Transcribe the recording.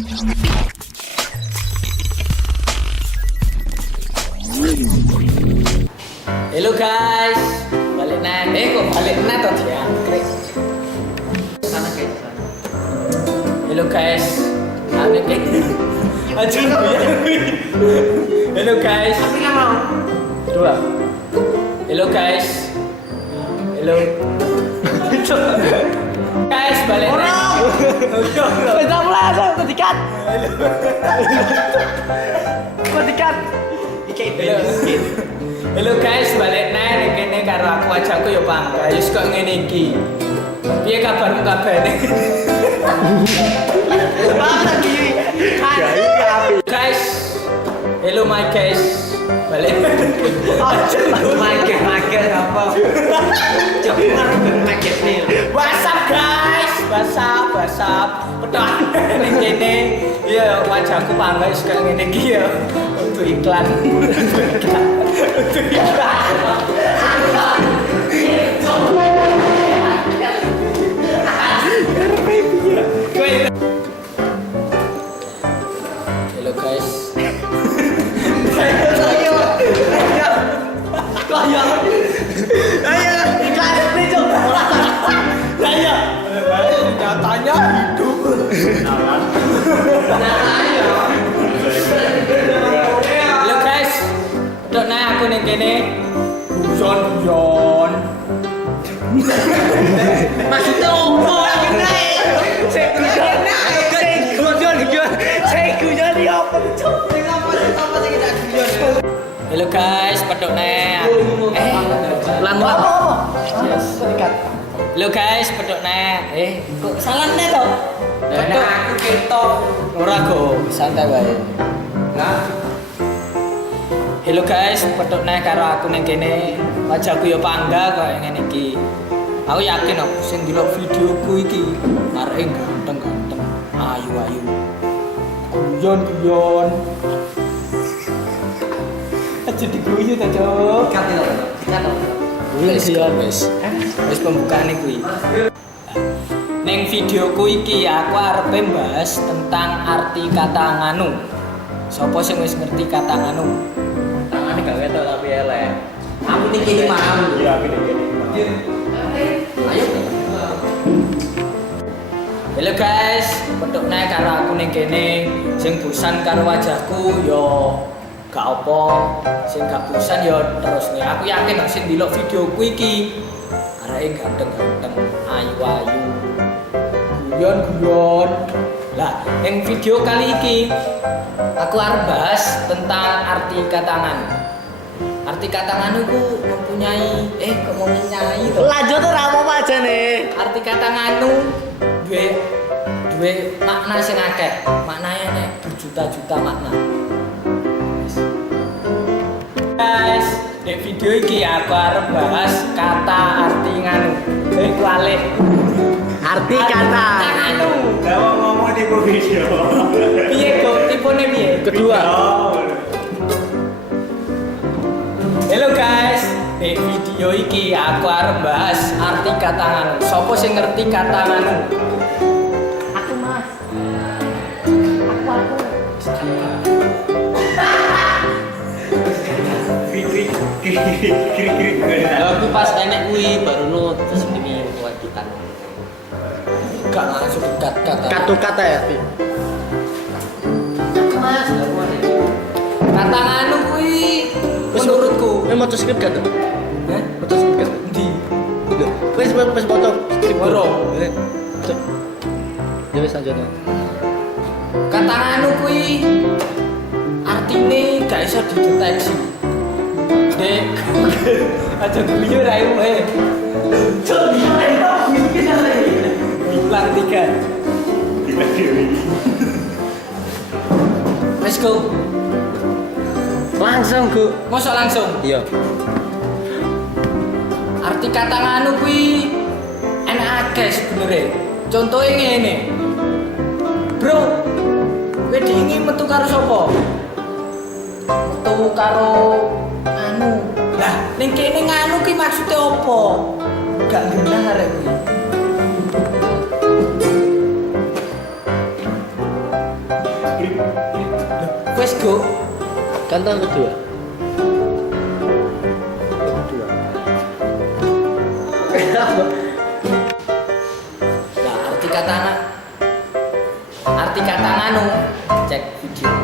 Halo guys, balik nane kok balik nane tuh ya. Sana guys. Halo guys, ada kayak aja ya. Halo guys. Apa yang mau? Dua. Halo guys. Halo. Guys, balik nane. Sudah mulai, petikan. Petikan. Halo guys, balik nang kene karo aku ajaku ya Bang. Wis kok ngene iki. Piye kabarmu kabeh? Guys. Hello my guys. Balik. Mager apa? Coba mager nih. WhatsApp guys. WhatsApp. Pedot ning kene. Ya wajahku bangga wis kok ngene iki ya. Untuk iklan. Halo guys. Ayo, iklan ini coba. Ayo. Nyatanya hidup. Halo guys. Dok naik aku ning kene. Guyon. Maksudnya opo? Halo guys, pedok nek. Ulang. Yes, dekat. Halo guys, pedok nek. Kok salah nek to? Pedok aku ketok. Ora go, santai wae. Nah. Halo guys, pedok nek karo aku ning kene. Wajahku ya pangga kok ngene iki. Aku yakin kok sing ndelok videoku iki arek ganteng-ganteng, ayu-ayu. Guyon. Aja diguyu ta, Cok. Kat to. Wis pembukaane kuwi. Ning videoku iki aku arep bahas tentang arti kata nganu. Sopo sing wis ngerti kata nganu? Tangane gak ketok tapi elek. Aku ning kene mau. Iya, aku ning kene. Ayo. Halo guys, pedok naik karo aku ning kene. Sing bosan karo wajahku yo gak apa, sing gak bosan yo terus nih. Aku yakin nek sing ndelok videoku iki areke ganteng-ganteng, ayu-ayu. Guyon. Lah, ning video kali iki aku arep bahas tentang arti kata nganu. Arti kata nganu ku mempunyai kok mempunyai to. Lanjut ora apa aja nih. Arti kata nganu duwe makna sing akeh. Maknane nek berjuta-juta makna. Guys, di video iki aku arep bahas kata arti nganu. Kualik. Arti kata nganu. Lah ngomong di video. Piye kok tipone piye? Kedua. Halo guys, di video iki aku arep bahas arti kata nganu. Sopo sing ngerti kata nganu? Aku Mas. Aku. Kiri-kiri. Tapi pas enek kuwi baru nut terus ini kewajiban. Gak langsung kata. Katu kata ya, Pi. Mas, kata nganu kuwi menurutku. Mau skrip gak tuh? Hah? Foto skrip gak? Di Wes foto skrip Bro. Ya wis lanjutnya. kata nganu kuwi artine gak iso dideteksi. Dek. Aja dulu ra wae. Bilang 3. Bilang dewi. Let's go. Langsung, Gu. Mosok langsung. Iya. Arti kata nganu kuwi enak akeh sebenere. Contohnya ngene. Bro, kowe diingi metu karo sapa? Metu karo anu. Lah, ning kene nganu ki maksude apa? Gak bener arek kuwi. Wes go. Kantong kedua. Nah, arti kata nganu cek video.